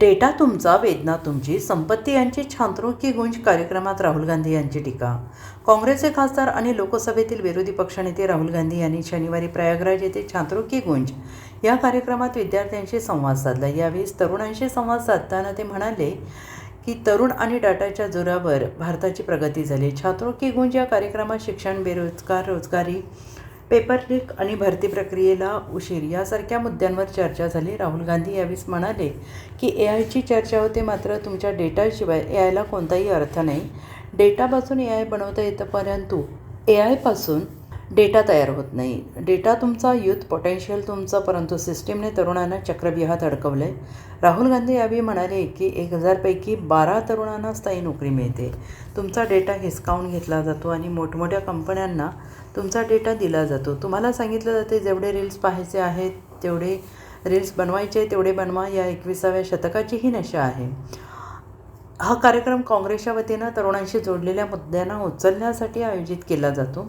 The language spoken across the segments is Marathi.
डेटा तुमचा, वेदना तुमची, संपत्ती यांची छांतरुकी गुंज कार्यक्रमात राहुल गांधी यांची टीका. काँग्रेसचे खासदार आणि लोकसभेतील विरोधी पक्षनेते राहुल गांधी यांनी शनिवारी प्रयागराज येथे छांतरुकी गुंज या कार्यक्रमात विद्यार्थ्यांशी संवाद साधला. यावेळी तरुणांशी संवाद साधताना ते म्हणाले की तरुण आणि डाटाच्या जोरावर भारताची प्रगती झाली. छांतरुकी गुंज या कार्यक्रमात शिक्षण, बेरोजगार, रोजगारी, पेपर लीक आणि भरती प्रक्रियेला उशीर यासारख्या मुद्द्यांवर चर्चा झाली. राहुल गांधी यावेळी म्हणाले की AIची चर्चा होते, मात्र तुमच्या डेटाशिवाय AIला कोणताही अर्थ नाही. डेटापासून AI बनवता येतं, परंतु AIपासून डेटा तयार होत नाही. डेटा तुमचा, यूथ पोटेन्शियल तुमचं, परंतु सिस्टीमने तरुणांना चक्रव्यूहात अडकवलं आहे. राहुल गांधी यावेळी म्हणाले की 1000 पैकी 12 तरुणांना स्थायी नोकरी मिळते. तुमचा डेटा हिसकावून घेतला जातो आणि मोठमोठ्या कंपन्यांना तुमचा डेटा दिला जातो. तुम्हाला सांगितलं जाते जेवढे रील्स पाहायचे आहेत, तेवढे रील्स बनवायचे तेवढे बनवा. या 21व्या शतकाची ही नशा आहे. हा कार्यक्रम काँग्रेसच्या वतीनं तरुणांशी जोडलेल्या मुद्द्यांना उचलण्यासाठी आयोजित केला जातो.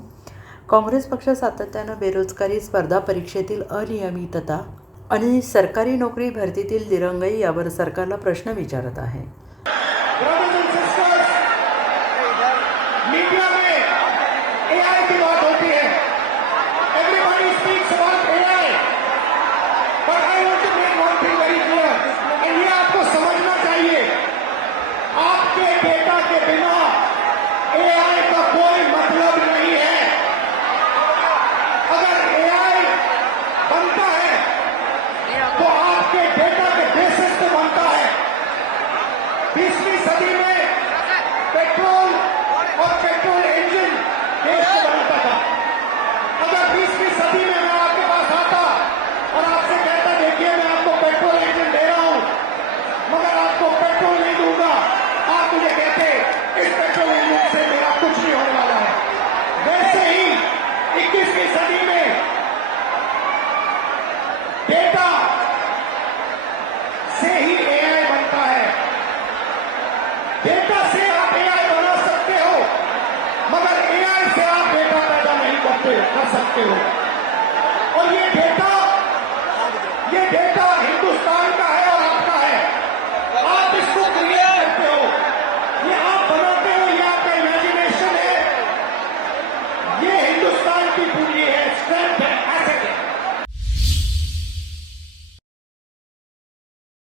काँग्रेस पक्ष सातत्यानं बेरोजगारी, स्पर्धा परीक्षेतील अनियमितता आणि सरकारी नोकरी भरतीतील दिरंगाई यावर सरकारला प्रश्न विचारत आहे. बीसवीं सदी में पेट्रोल और पेट्रोल इंजन देश को बनाता था. अगर 20वीं सदी में मैं आपके पास आता और आपसे कहता देखिए मैं आपको पेट्रोल इंजन दे रहा हूं, मगर आपको पेट्रोल नहीं दूंगा, आप मुझे कहते इस पेट्रोल इंजन से मेरा कुछ नहीं होने वाला है. वैसे ही 21वीं सदी में डेटा से ही AI बनता है. डेटा से आप AI बना सकते हो, मगर AI से आप डेटा पैदा नहीं कर सकते हो. और ये डेटा